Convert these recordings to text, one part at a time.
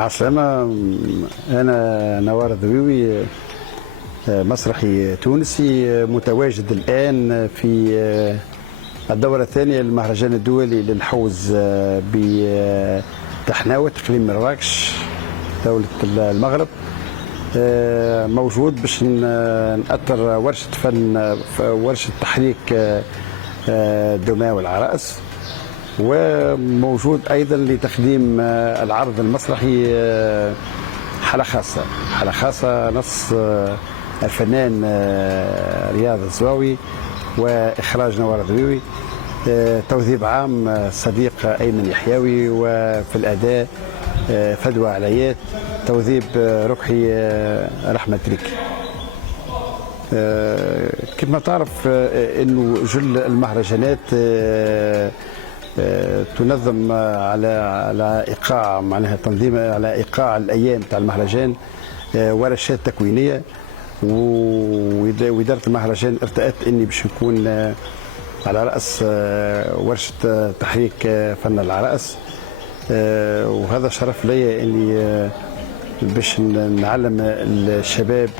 عسلامة. أنا نوار الضويوي، مسرحي تونسي متواجد الآن في الدورة الثانية للمهرجان الدولي للحوز بتحناوت إقليم مراكش دولة المغرب. موجود باش نأثر ورشة فن، ورشة تحريك الدماء والعرائس، وموجود أيضا لتقديم العرض المسرحي حالة خاصة نص الفنان رياض الزواوي وإخراج نوار الضويوي، توظيف عام صديق أيمن يحيوي، وفي الأداء فدوى عليات، توظيف ركحي رحمة تريكي. كما تعرف انه جل المهرجانات تنظم على ايقاع، معناها تنظيم على ايقاع الايام تاع المهرجان ورشات تكوينيه، واداره المهرجان ارتأت اني باش نكون على راس ورشه تحريك فن العرائس، وهذا شرف لي اني باش نعلم الشباب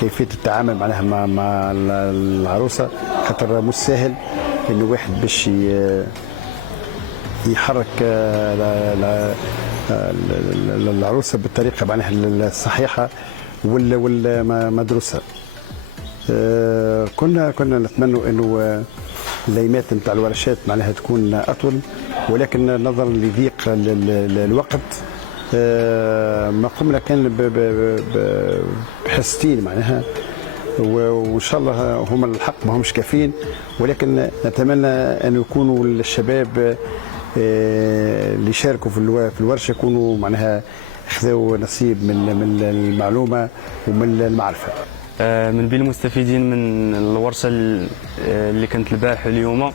كيفيه التعامل معناها مع العروسه، خاطر مش سهل انه واحد باش يحرك العروسه بالطريقه معناها الصحيحه والمدروسه. كنا نتمنى انه الايامات نتاع الورشات معناها تكون اطول، ولكن نظرا لضيق الوقت ما قمنا كان بحصتين معناها، وان شاء الله هم الحق ما همش كافيين، ولكن نتمنى ان يكونوا الشباب اللي شاركوا في الورشه يكونوا معناها اخذوا نصيب من المعلومه ومن المعرفه. من بين المستفيدين من الورشه اللي كانت البارح واليوم،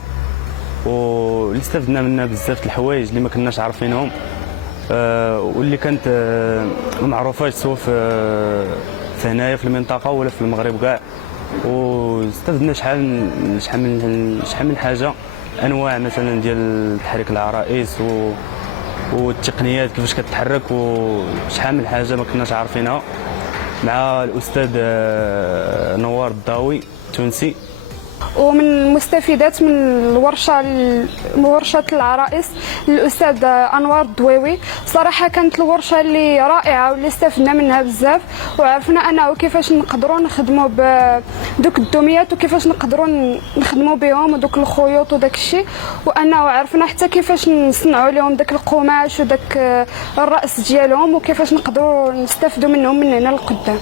واللي استفدنا منها بزاف الحوايج اللي ما كناش عارفينهم، واللي كانت ما معروفاش سواء في هنايا في المنطقه ولا في المغرب كاع. واستفدنا شحال من حاجه، انواع مثلا ديال تحريك العرائس والتقنيات كيفاش كتحرك، وشحال من حاجه ما كناش عارفينها مع الاستاذ نوار الضويوي التونسي. ومن المستفيدات من ورشة العرائس الأستاذ أنوار الضويوي، صراحة كانت الورشة اللي رائعة واللي استفدنا منها بزاف، وعرفنا أنه كيفاش نقدروا نخدموا بدوك الدميات وكيفاش نقدروا نخدموا بهم ودوك الخيوط وداك الشيء، وأنه عرفنا حتى كيفاش نصنعوا لهم داك القماش وداك الرأس ديالهم، وكيفاش نقدروا نستافدوا منهم من هنا لقدام.